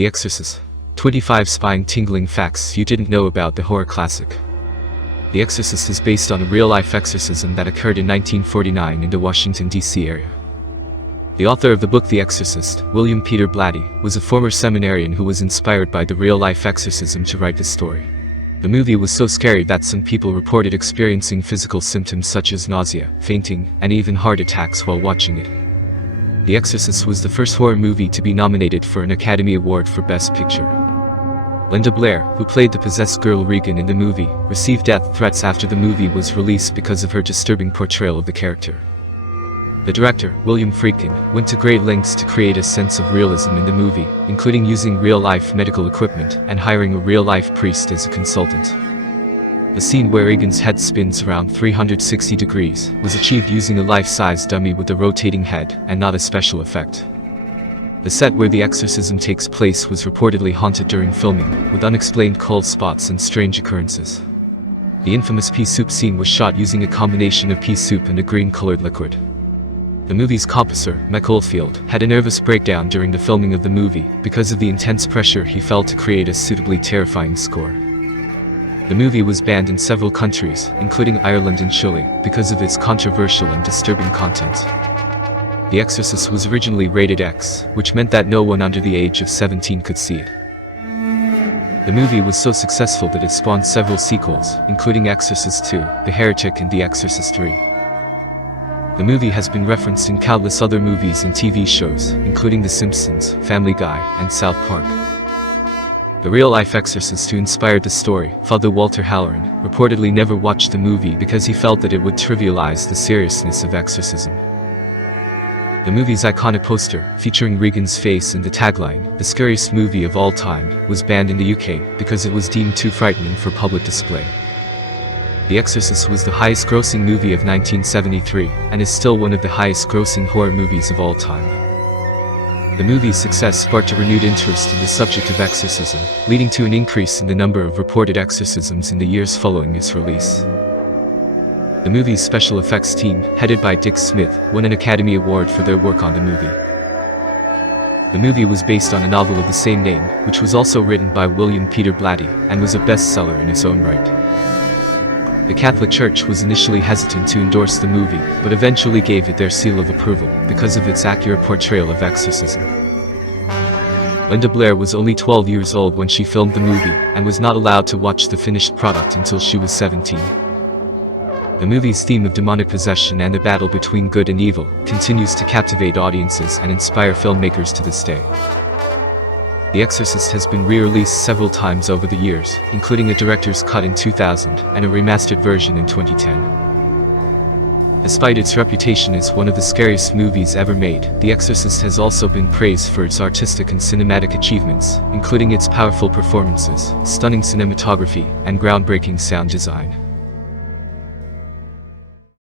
The Exorcist. 25 spine-tingling facts you didn't know about the horror classic. The Exorcist is based on a real-life exorcism that occurred in 1949 in the Washington, D.C. area. The author of the book The Exorcist, William Peter Blatty, was a former seminarian who was inspired by the real-life exorcism to write the story. The movie was so scary that some people reported experiencing physical symptoms such as nausea, fainting, and even heart attacks while watching it. The Exorcist was the first horror movie to be nominated for an Academy Award for Best Picture. Linda Blair, who played the possessed girl Regan in the movie, received death threats after the movie was released because of her disturbing portrayal of the character. The director, William Friedkin, went to great lengths to create a sense of realism in the movie, including using real-life medical equipment and hiring a real-life priest as a consultant. The scene where Regan's head spins around 360 degrees was achieved using a life-size dummy with a rotating head and not a special effect. The set where the exorcism takes place was reportedly haunted during filming, with unexplained cold spots and strange occurrences. The infamous pea soup scene was shot using a combination of pea soup and a green-colored liquid. The movie's composer, Mick Oldfield, had a nervous breakdown during the filming of the movie because of the intense pressure he felt to create a suitably terrifying score. The movie was banned in several countries, including Ireland and Chile, because of its controversial and disturbing content. The Exorcist was originally rated X, which meant that no one under the age of 17 could see it. The movie was so successful that it spawned several sequels, including Exorcist II, The Heretic, and The Exorcist III. The movie has been referenced in countless other movies and TV shows, including The Simpsons, Family Guy, and South Park. The real-life exorcist who inspired the story, Father Walter Halloran, reportedly never watched the movie because he felt that it would trivialize the seriousness of exorcism. The movie's iconic poster, featuring Regan's face and the tagline, "The scariest movie of all time," was banned in the UK because it was deemed too frightening for public display. The Exorcist was the highest-grossing movie of 1973, and is still one of the highest-grossing horror movies of all time. The movie's success sparked a renewed interest in the subject of exorcism, leading to an increase in the number of reported exorcisms in the years following its release. The movie's special effects team, headed by Dick Smith, won an Academy Award for their work on the movie. The movie was based on a novel of the same name, which was also written by William Peter Blatty, and was a bestseller in its own right. The Catholic Church was initially hesitant to endorse the movie, but eventually gave it their seal of approval, because of its accurate portrayal of exorcism. Linda Blair was only 12 years old when she filmed the movie, and was not allowed to watch the finished product until she was 17. The movie's theme of demonic possession and the battle between good and evil continues to captivate audiences and inspire filmmakers to this day. The Exorcist has been re-released several times over the years, including a director's cut in 2000 and a remastered version in 2010. Despite its reputation as one of the scariest movies ever made, The Exorcist has also been praised for its artistic and cinematic achievements, including its powerful performances, stunning cinematography, and groundbreaking sound design.